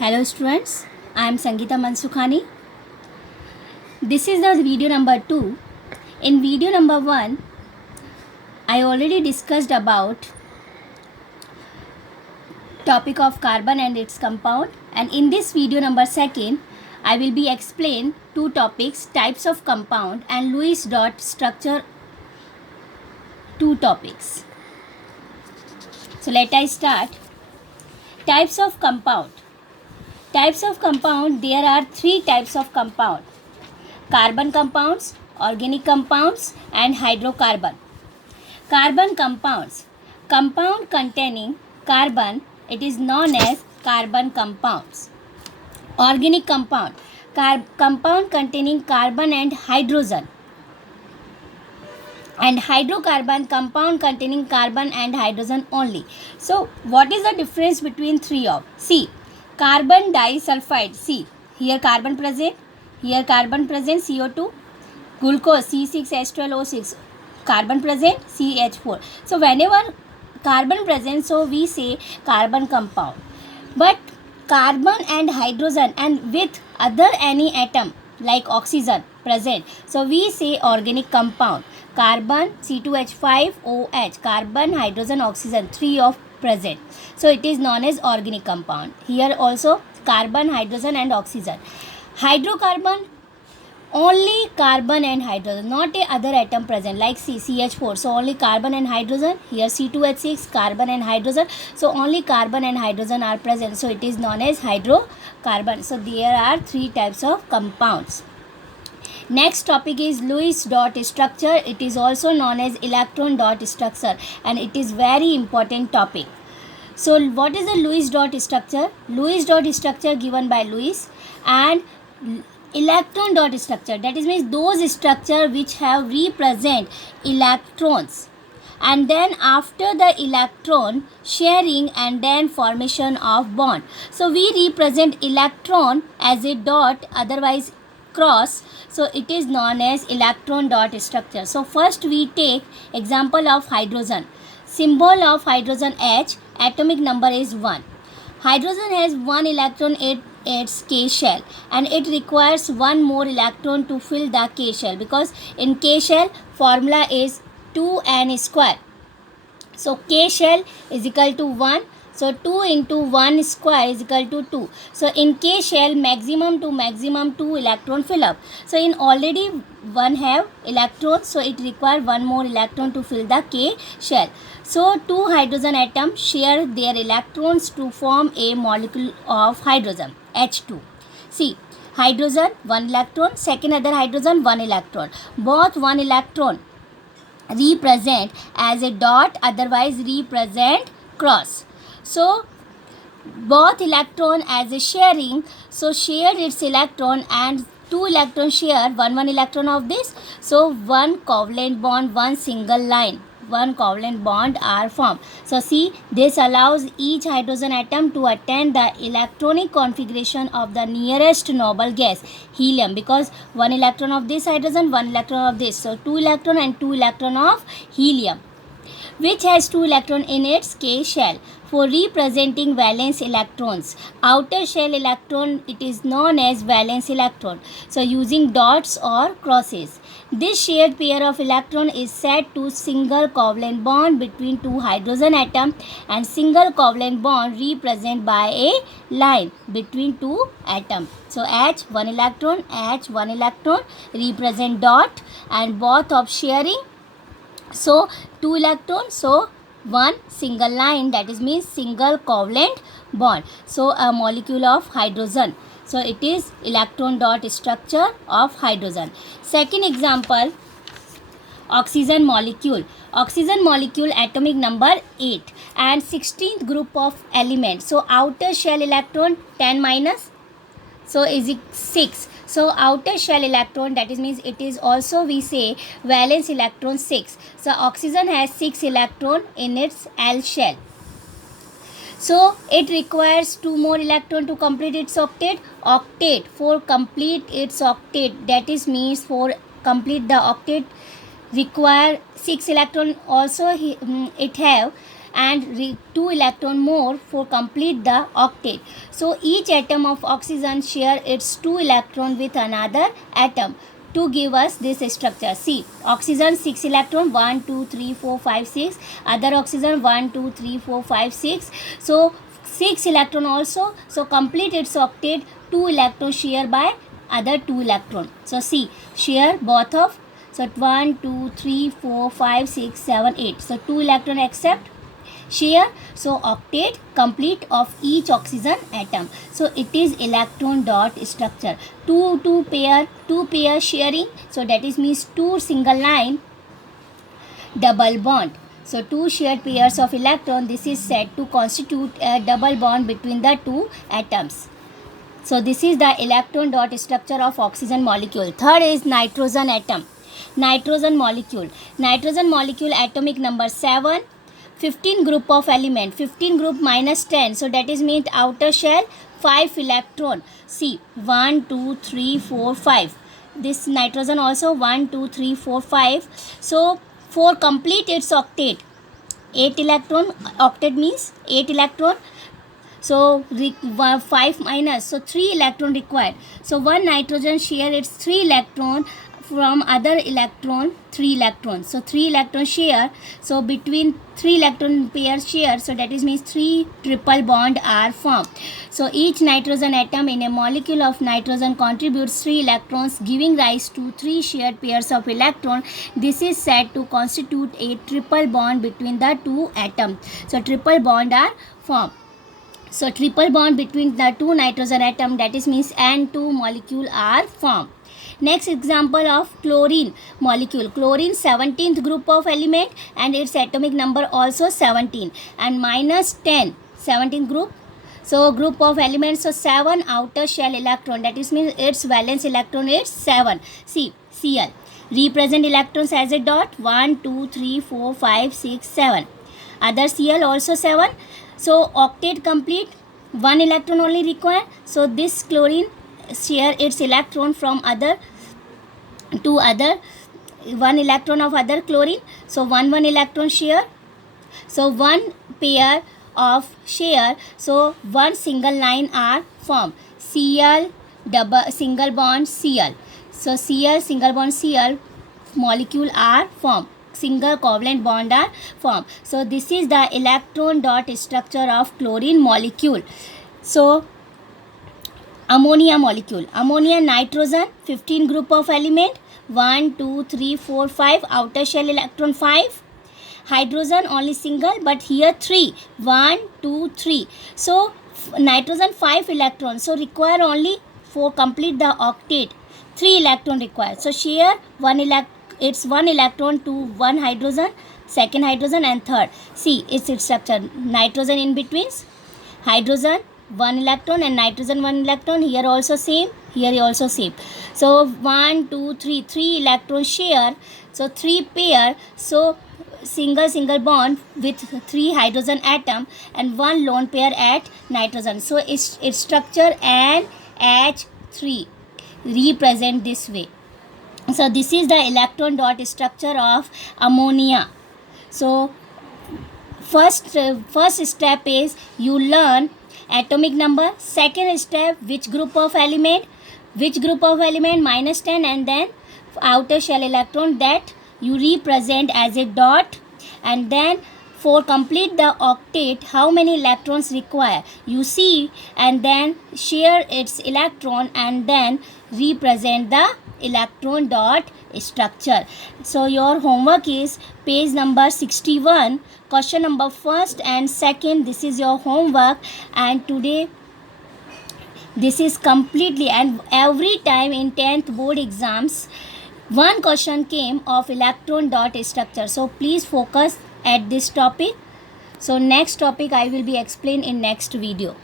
Hello students, I am Sangeeta Mansukhani. This is the video number 2. In video number 1, I already discussed about topic of carbon and its compound, and in this video number 2, I will be explain two topics, types of compound and Lewis dot structure, two topics. So let us start. Types of compound. Types of compound, there are three types of compound: carbon compounds, organic compounds and hydrocarbon. Carbon compounds, compound containing carbon, it is known as carbon compounds. Organic compound, compound containing carbon and hydrogen. And hydrocarbon, compound containing carbon and hydrogen only. So what is the difference between three of? See, carbon disulfide, see here carbon present, here carbon present, CO2, glucose C6H12O6, carbon present, CH4. So whenever carbon present, so we say carbon compound. But carbon and hydrogen and with other any atom like oxygen present, so we say organic compound. Carbon C2H5OH, carbon, hydrogen, oxygen, three of present, so it is known as organic compound. Here also carbon, hydrogen and oxygen. Hydrocarbon, only carbon and hydrogen, not a other atom present like CH4, so only carbon and hydrogen. Here C2H6, carbon and hydrogen, so only carbon and hydrogen are present, so it is known as hydrocarbon. So there are three types of compounds. Next topic is Lewis dot structure. It is also known as electron dot structure, and it is very important topic. So what is the Lewis dot structure? Lewis dot structure given by Lewis, and electron dot structure, that is means those structure which have represent electrons, and then after the electron sharing and then formation of bond. So we represent electron as a dot, otherwise cross, so it is known as electron dot structure. So first we take example of hydrogen. Symbol of hydrogen H, atomic number is 1. Hydrogen has 1 electron at its K shell, and it requires one more electron to fill the K shell, because in K shell formula is 2n square. So K shell is equal to 1. So 2 into 1 square is equal to 2. So in K shell maximum to maximum 2 electron fill up. So in already 1 have electrons, so it require one more electron to fill the K shell. So two hydrogen atoms share their electrons to form a molecule of hydrogen, H2. See, hydrogen 1 electron, second other hydrogen 1 electron. Both 1 electron represent as a dot, otherwise represent cross. So both electron as a sharing, so shared its electron, and two electrons share one electron of this, so one covalent bond, one single line, one covalent bond are formed. So see, this allows each hydrogen atom to attain the electronic configuration of the nearest noble gas, helium, because one electron of this hydrogen, one electron of this, so two electron and two electron of helium, which has two electron in its K shell. For representing valence electrons, outer shell electron, it is known as valence electron. So using dots or crosses, this shared pair of electron is said to single covalent bond between two hydrogen atom, and single covalent bond represented by a line between two atom. So H 1 electron, H 1 electron represent dot, and both of sharing, so two electrons, so one single line, that is means single covalent bond, so a molecule of hydrogen. So it is electron dot structure of hydrogen. Second example, oxygen molecule. Oxygen molecule atomic number 8 and 16th group of elements. So outer shell electron 10 minus, so is it 6. So outer shell electron, that is means it is also we say valence electron 6. So oxygen has 6 electron in its L shell. So it requires two more electron to complete its octet. Octet, for complete its octet, that is means for complete the octet require 6 electron also it have. and 2 electron more for complete the octet. So each atom of oxygen share its 2 electron with another atom to give us this structure. See, oxygen 6 electron, 1 2 3 4 5 6, other oxygen 1 2 3 4 5 6. So 6 electron also, so complete its octet, 2 electron share by other 2 electron. So see, share both of, so 1 2 3 4 5 6 7 8, so 2 electron accept share, so octet complete of each oxygen atom. So it is electron dot structure. Two pair sharing, so that is means 2 single line double bond. So 2 shared pairs of electron, this is said to constitute a double bond between the 2 atoms. So this is the electron dot structure of oxygen molecule. Third is nitrogen atom. Nitrogen molecule atomic number 7. 15 group of element, 15 group minus 10, so that is means outer shell 5 electron. See, 1 2 3 4 5, this nitrogen also 1 2 3 4 5. So for complete its octet, 8 electron, octet means 8 electron, so 5 minus, so 3 electron required. So one nitrogen share its 3 electron from other electron, 3 electrons, so 3 electron share, so between 3 electron pair share, so that is means 3 triple bond are formed. So each nitrogen atom in a molecule of nitrogen contributes 3 electrons, giving rise to 3 shared pairs of electron. This is said to constitute a triple bond between the 2 atoms. So triple bond are formed. So triple bond between the 2 nitrogen atom, that is means N2 molecule are formed. Next example of chlorine molecule. Chlorine 17th group of element and its atomic number also 17 and minus 10, 17th group. So group of elements, so 7 outer shell electron, that is means its valence electron is 7. See, Cl. Represent electrons as a dot, 1 2 3 4 5 6 7. Other Cl also 7. So octet complete, 1 electron only required. So this chlorine share its electron from other to other, 1 electron of other chlorine, so 1 electron share, so 1 pair of share, so 1 single line are formed. Cl double single bond Cl, so Cl single bond Cl molecule are formed, single covalent bond are formed. So this is the electron dot structure of chlorine molecule. So ammonia molecule. Ammonia nitrogen 15 group of element, 1 2 3 4 5, outer shell electron 5. Hydrogen only single, but here 3, 1 2 3. So nitrogen 5 electrons, so require only for complete the octet 3 electron required. So share 1 it's 1 electron to 1 hydrogen, second hydrogen and third. See its structure, nitrogen in between, hydrogen 1 electron and nitrogen 1 electron, here also same, here also same. So 1 2 3, 3 electron share, so 3 pair, so single bond with 3 hydrogen atom and 1 lone pair at nitrogen. So its structure NH3 represent this way. So this is the electron dot structure of ammonia. So first step is you learn atomic number. Second step, which group of element minus 10, and then outer shell electron that you represent as a dot, and then for complete the octet how many electrons require you see, and then share its electron and then represent the electron dot structure. So your homework is page number 61, question number first and second. This is your homework, and today this is completely, and every time in 10th board exams one question came of electron dot structure. So please focus at this topic. So next topic I will be explain in next video.